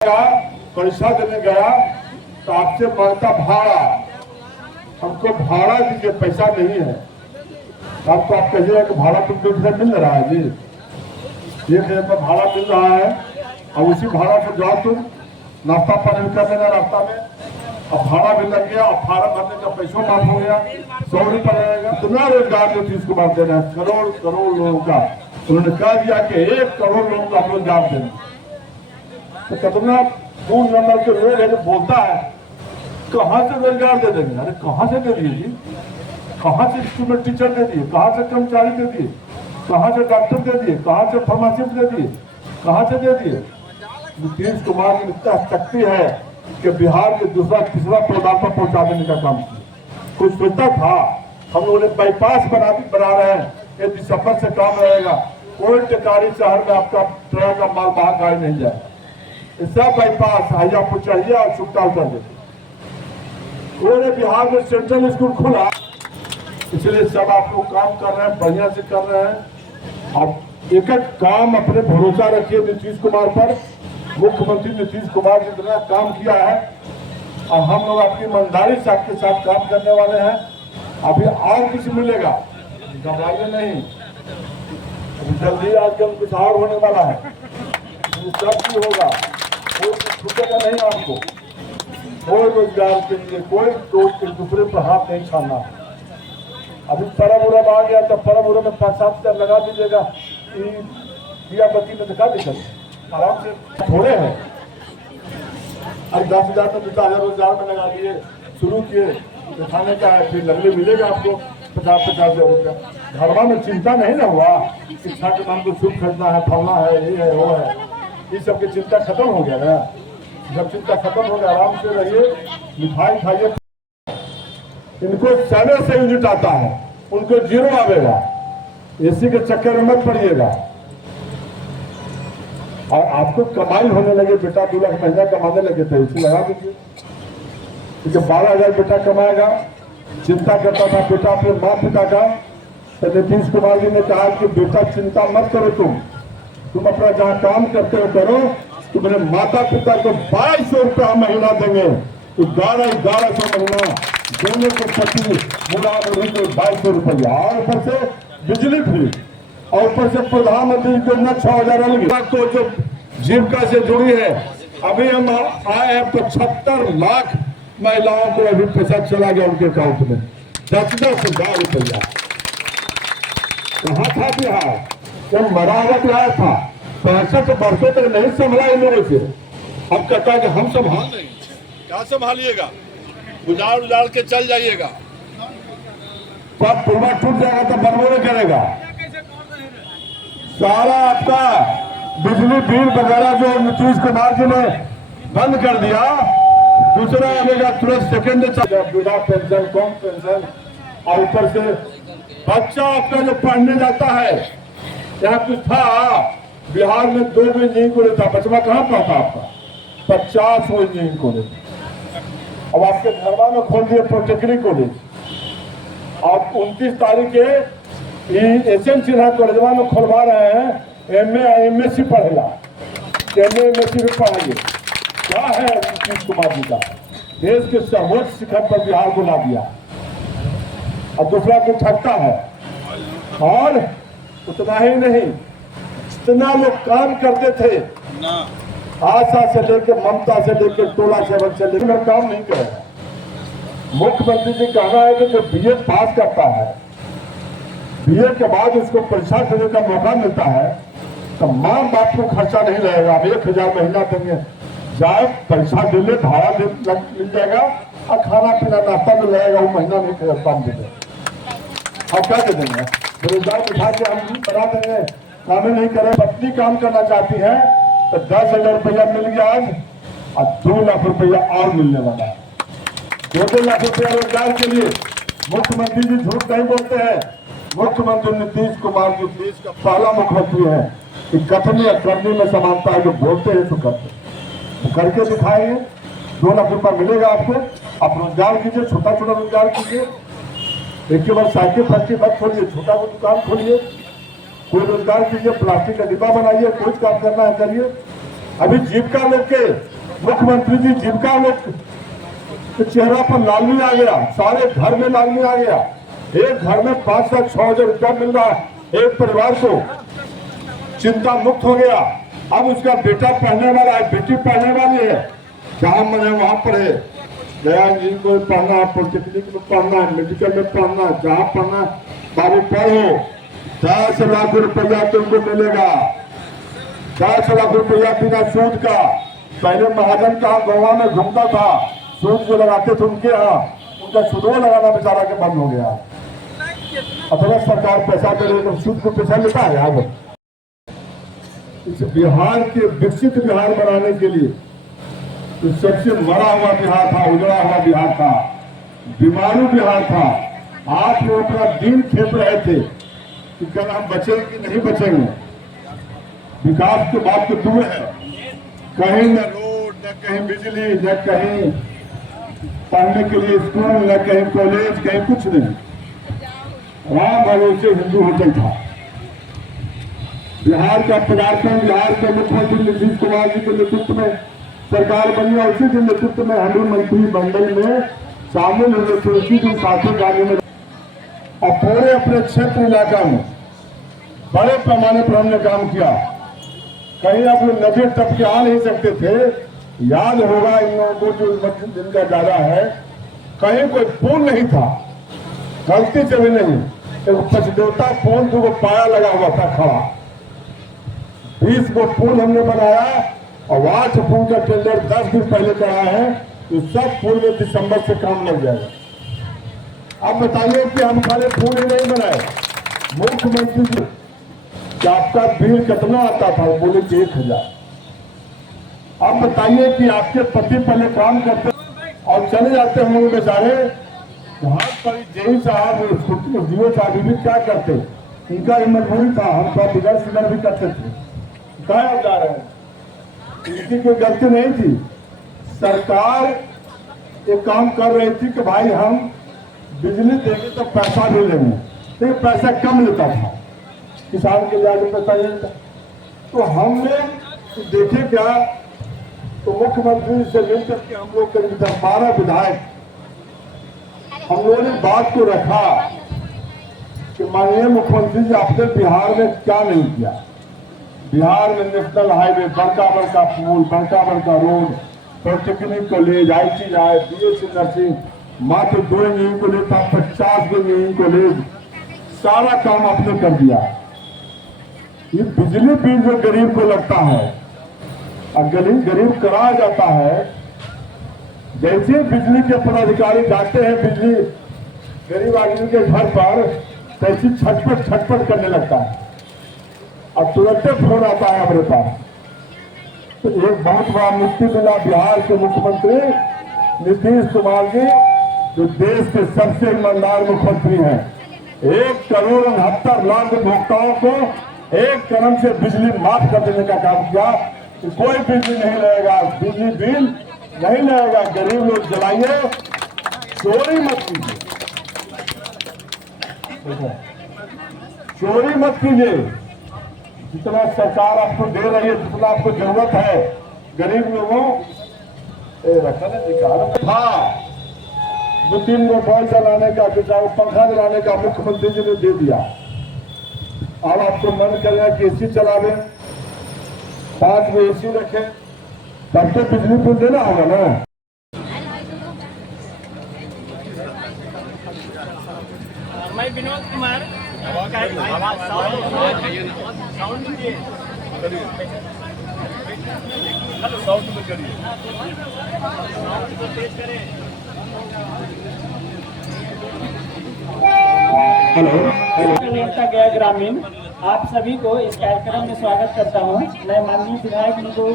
पैसा देने गया तो आपसे मांगता भाड़ा, हमको भाड़ा दीजिए, पैसा नहीं है। अब तो आप कहिएगा कि भाड़ा तुमको मिल रहा है जी, 1,000 का भाड़ा मिल रहा है और उसी भाड़ा से जाओ तुम नाश्ता पानी कर लेना रास्ता में। अब भाड़ा भी लग गया और फार्म भरने का पैसा माफ हो गया, 100 रुपये लगेगा। इतना रोजगार नीतीश कुमार दे रहे हैं, करोड़ करोड़ लोगों का। उन्होंने कह दिया कि 1 करोड़ लोगों को आप रोजगार देंगे। तो कितना पूर्ण नंबर के लोग है जो बोलता है कहाँ से रोजगार दे देंगे। अरे कहाँ से दे दिए जी, कहाँ से स्कूल में टीचर दे दिए, कहाँ से कर्मचारी दे दिए, कहाँ से डॉक्टर दे दिए, कहाँ से फार्मासिस्ट दे दिए, कहाँ से दे दिए। नीतीश कुमार की इतना शक्ति है कि बिहार के दूसरा तीसरा पौधा पर पहुंचा देने का काम किया। कुछ सोचता था हम लोगों ने बाईपास बना रहे हैं, ये दिसंबर से काम रहेगा, कोई टिकारी शहर में आपका ट्रक का माल बाहर गाड़ी नहीं जाए। सब बाईपास हैया चाहिए और छुट्टा उतर देते। पूरे बिहार में सेंट्रल स्कूल खुला, इसलिए सब आप लोग काम कर रहे हैं, बढ़िया से कर रहे हैं। अब एक एक काम अपने भरोसा रखिए नीतीश कुमार पर। मुख्यमंत्री नीतीश कुमार जितना काम किया है और हम लोग अपनी ईमानदारी से आपके साथ काम करने वाले हैं। अभी और कुछ मिलेगा, घबराइए नहीं, अभी जल्दी आजकल कुछ और होने वाला है, सब भी होगा, कोई छूटेगा नहीं आपको। कोई रोजगार के लिए कोई दोस्त एक दूसरे पर हाथ नहीं छाना। अभी परब उरब आ गया तो परब उरब में 5-7 हजार लगा दीजिएगा, दिया बत्ती में दिखा दीजिएगा आराम से। थोड़े हैं, अब 10,000 तो 20,000 रोजगार में लगा दिए, शुरू किए, दिखाने का है, फिर लगने मिलेगा आपको 50-50 हजार रुपया। घरवा में चिंता नहीं ना हुआ, शिक्षा के नाम को सूप खरीदना है, फलना है, ये है वो है, ये सब की चिंता खत्म हो गया ना। जब चिंता खत्म हो गया, आराम से रहिए, मिठाई खाइए। इनको समय से यूनिट आता है, उनको 0 आवेगा, एसी के चक्कर में मत पड़िएगा। और आपको कमाई होने लगे, बेटा 2 लाख महीना कमाने लगे तो एसी लगा दीजिए, क्योंकि 12,000 बेटा कमाएगा। चिंता करता था बेटा अपने माँ पिता का, तो नीतीश कुमार जी ने कहा कि बेटा चिंता मत करो, तुम अपना जहाँ काम करते हो करो, तुम्हारे माता पिता को 2200 रुपया महीना देंगे, 1100 महीना दोनों को पति बुढ़ा बुढ़ी को 2200 रुपया, और ऊपर से बिजली फ्री, और ऊपर से प्रधानमंत्री योजना 6,000 अलग। तो जो जीविका से जुड़ी है, अभी हम आए हैं 75 लाख महिलाओं को अभी पैसा चला गया उनके अकाउंट में, 10-10 हजार रुपया। कहाँ था बिहार जब मरावत आया था, 65 वर्षों तक नहीं संभला इन लोगों से। अब कहता है कि हम संभाल नहीं, क्या संभालिएगा, उजाड़ के चल जाइएगा, तब पूर्वा टूट जाएगा तो बनबो नहीं करेगा। सारा आपका बिजली बिल वगैरह जो नीतीश कुमार जी ने बंद कर दिया, दूसरा आएगा तुरंत सेकेंड बिना पेंशन, कम पेंशन, और ऊपर से बच्चा आपका जो पढ़ने जाता है, यहाँ कुछ था बिहार में 2 इंजीनियरिंग कॉलेज था, बचवा कहाँ पढ़ता आपका, 50 इंजीनियरिंग कॉलेज। अब आपके घरवा में खोल दिए पॉलिटेक्निक कॉलेज। आप 29 तारीख के एसएन सिन्हा कॉलेजवा में खोलवा रहे हैं, MA-MSc पढ़ेगा, MA-MSc में पढ़ाइए। क्या है नीतीश कुमार जी का, देश के सर्वोच्च शिखर पर बिहार को ला दिया, और दूसरा को ठगता है। और उतना ही नहीं, जितना लोग काम करते थे, आशा से लेकर ममता से लेकर टोला सेवन से लेकर, काम नहीं करेगा। मुख्यमंत्री जी कहना है कि जो BA पास करता है, BA के बाद उसको परीक्षा देने का मौका मिलता है, तो माँ बाप को खर्चा नहीं रहेगा। 1,000 महीना देंगे, जाए परीक्षा देने, भाड़ा मिल जाएगा और खाना पीना नाश्ता मिल जाएगा, वो महीना नहीं काम दे देगा। अब क्या दे देंगे, रोजगार बिठा के हम बना देंगे, काम ही नहीं करें। पत्नी काम करना चाहती है तो 10,000 रुपया मिल गया आज, और 2 लाख रुपया और मिलने वाला है। 2 लाख रुपया रोजगार के लिए मुख्यमंत्री जी झूठ नहीं बोलते हैं। मुख्यमंत्री नीतीश कुमार जी देश का पहला मुख्यमंत्री है कि कथनी और करनी में समानता है, जो बोलते हैं तो करते, तो करके दिखाएंगे। 2 लाख रुपया मिलेगा आपको, आप रोजगार कीजिए, छोटा छोटा रोजगार कीजिए। एक के बाद साइकिल फैक्ट्री मत खोलिए, छोटा दुकान खोलिए, कोई रोजगार कीजिए, प्लास्टिक का डिब्बा बनाइए, कुछ काम करना है करिए। अभी जीविका लोग के मुख्यमंत्री जी जीविका लोग के चेहरा पर लालमी आ गया, सारे घर में लालमी आ गया। एक घर में 5 लाख 6 हजार रुपया मिल रहा है एक परिवार को, चिंता मुक्त हो गया। अब उसका बेटा पढ़ने वाला है, बेटी पढ़ने वाली है, जहां मन है वहां पढ़े। गया इंजीनियरिंग को पढ़ना है, पॉलिटेक्निक में पढ़ना है, मेडिकल में पढ़ना है, जहां पढ़ना बाबू पढ़ो। 10 लाख रुपया तुमको मिलेगा, 10 लाख रुपया बिना सूद का। पहले महाजन कहा गोवा में घूमता था, सूद जो लगाते थे उनके यहाँ, उनका सूदो लगाना बेचारा के बंद हो गया। अथवा सरकार पैसा दे रही तो सूद को पैसा लेता है। आगे इस बिहार के विकसित बिहार बनाने के लिए तो सबसे मरा हुआ बिहार था, उजड़ा हुआ बिहार था, बीमारू बिहार था। आप लोग अपना दिन खेप रहे थे कि कल हम बचेंगे कि नहीं बचेंगे। विकास की बात तो दूर है, कहीं न रोड, न कहीं बिजली, न कहीं पढ़ने के लिए स्कूल, न कहीं कॉलेज, कहीं कुछ नहीं। राम भरोसे हिंदू होटल था। बिहार का पदार्पण बिहार के मुख्यमंत्री नीतीश कुमार जी के नेतृत्व में सरकार बनी और उसी के नेतृत्व में हम मंत्रिमंडल में शामिल हुए थे। उसी दिन साथी गांधी में और पूरे अपने क्षेत्र इलाका में बड़े पैमाने पर हमने काम किया। कहीं आप लोग नदी टप के आ नहीं सकते थे। याद होगा इन लोगों को जो जिनका ज्यादा है, कहीं कोई पुल नहीं था, गलती से भी नहीं। एक पचदेवता पुल जो पाया लगा हुआ था खड़ा, 20 को पुल हमने बनाया और 8 पुल का टेंडर 10 दिन पहले करा है। तो सब पुल में दिसंबर से काम लग जाएगा। अब बताइए कि हम खाली पुल ही नहीं बनाए। मुख्यमंत्री जी कि आपका बिल कितना आता था, बोले कि 1000। अब बताइए कि आपके पति पहले काम करते और चले जाते होंगे बेचारे वहां पर। जेई साहब जीओ साहब भी क्या करते, इनका ही मजबूरी था, हम तो बिगड़ सिगड़ भी करते थे। क्या हो जा रहे हैं, इनकी कोई गलती नहीं थी। सरकार एक काम कर रही थी कि भाई हम बिजली देंगे तो पैसा भी लेंगे, तो पैसा कम लेता था, किसान के लिए पैसा लेता। तो हमने देखे क्या, तो मुख्यमंत्री से मिलकर के हम लोग करीब 12 विधायक हम लोगों ने बात को रखा कि माननीय मुख्यमंत्री जी आपने बिहार में क्या नहीं किया। बिहार में नेशनल हाईवे, बड़का बड़का पुल, बड़का बड़का road, polytechnic college, ITI, BSc nursing, मात्र 2 इंजीनियरिंग कॉलेज था, 50 इंजीनियरिंग कॉलेज, सारा काम आपने कर दिया। ये बिजली बिल जो गरीब को लगता है, गरीब कराया जाता है, जैसे बिजली के पदाधिकारी जाते हैं बिजली गरीब आदमी के घर पर, तैसी छटपट करने लगता है और तुरंत फोन आता है हमारे पास। तो एक बहुत बड़ा मुक्ति मिला बिहार के मुख्यमंत्री नीतीश कुमार जी, जो देश के सबसे ईमानदार मुख्यमंत्री हैं। 1,69,00,000 उपभोक्ताओं को एक कदम से बिजली माफ कर देने का काम किया कि कोई बिजली नहीं लगेगा, बिजली बिल नहीं लगेगा। गरीब लोग जलाइए, चोरी मत कीजिए, चोरी मत कीजिए। जितना सरकार आपको दे रही है, जितना आपको जरूरत है, गरीब लोगों हाँ 2-3 गो बॉल जलाने का, पंखा जलाने का मुख्यमंत्री जी ने दे दिया। अब आपको मन करेगा कि AC चला दें, 5 में AC रखें, तब तो बिजली बिल देना होगा ना। मैं विनोद कुमार नेता गया ग्रामीण, आप सभी को इस कार्यक्रम में स्वागत करता हूं। मैं माननीय विधायक जी को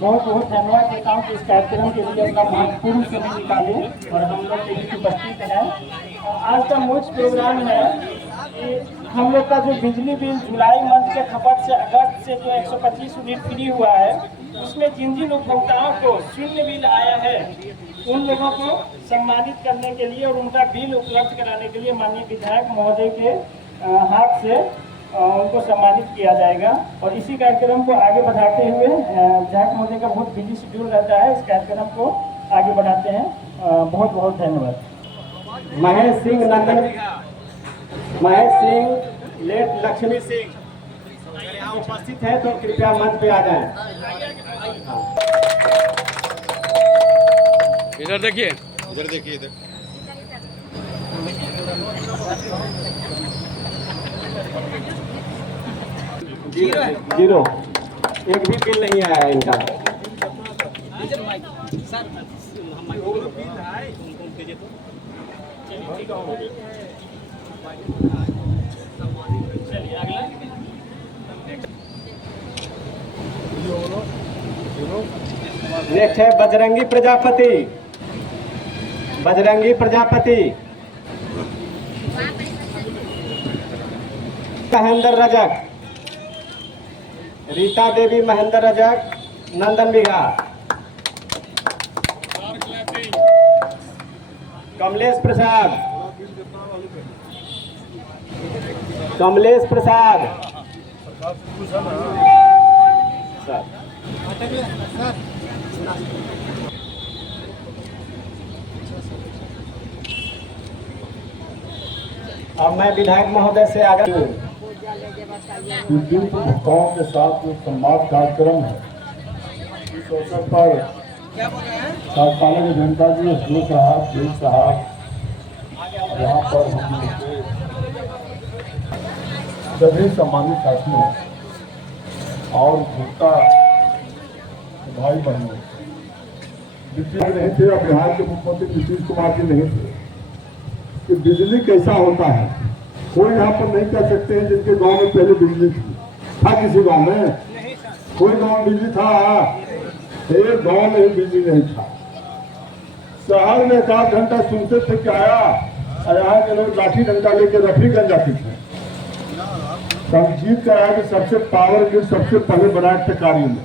बहुत बहुत धन्यवाद देता हूं कि इस कार्यक्रम के लिए अपना महत्वपूर्ण समय निकाले और हम लोग के बीच उपस्थित हैं। आज का मुख्य प्रोग्राम है कि हम लोग का जो बिजली बिल जुलाई मंथ के खपत से अगस्त से जो 125 यूनिट फ्री हुआ है, उसमें जिन जिन उपभोक्ताओं को शून्य बिल आया है, उन लोगों को सम्मानित करने के लिए और उनका बिल उपलब्ध कराने के लिए माननीय विधायक महोदय के हाथ से उनको सम्मानित किया जाएगा। और इसी कार्यक्रम को आगे बढ़ाते हुए विधायक महोदय का बहुत बिजी शेड्यूल रहता है, इस कार्यक्रम को आगे बढ़ाते हैं। बहुत बहुत धन्यवाद। महेश सिंह नंदन, महेश सिंह लेट लक्ष्मी सिंह अगर यहाँ उपस्थित है तो कृपया मंच पे आ जाएं। इधर देखिए, इधर देखिए, इधर जीरो, एक भी बिल नहीं आया है इनका। नेक्स्ट है बजरंगी प्रजापति, बजरंगी प्रजापति, महेंद्र रजक, रीता देवी महेंद्र रजक, नंदन विहार, कमलेश प्रसाद, कमलेश प्रसाद सर। अब मैं विधायक महोदय से आगे विद्युत उपभोक्ताओं के साथ जो संवाद कार्यक्रम है, इस अवसर पर कार्यपालक अभियंता जी सुरेश साहब, देव साहब, यहाँ पर हम सभी सम्मानित साथियों और उपभोक्ता भाई बहनों, नीतीश नहीं थे और बिहार के मुख्यमंत्री नीतीश कुमार जी नहीं थे कि बिजली कैसा होता है। कोई यहाँ पर नहीं कह सकते हैं जिनके गांव में पहले बिजली थी। था किसी गांव में? कोई गांव में बिजली था? एक गांव में ही बिजली नहीं था। शहर में 1 घंटा सुनते थे कि आया, और यहाँ के लोग लाठी डंडा लेके रफीगंज जाते थे। तब जीत कर आया कि सबसे पावर ग्रिड सबसे पहले बनाया थे कार्य में।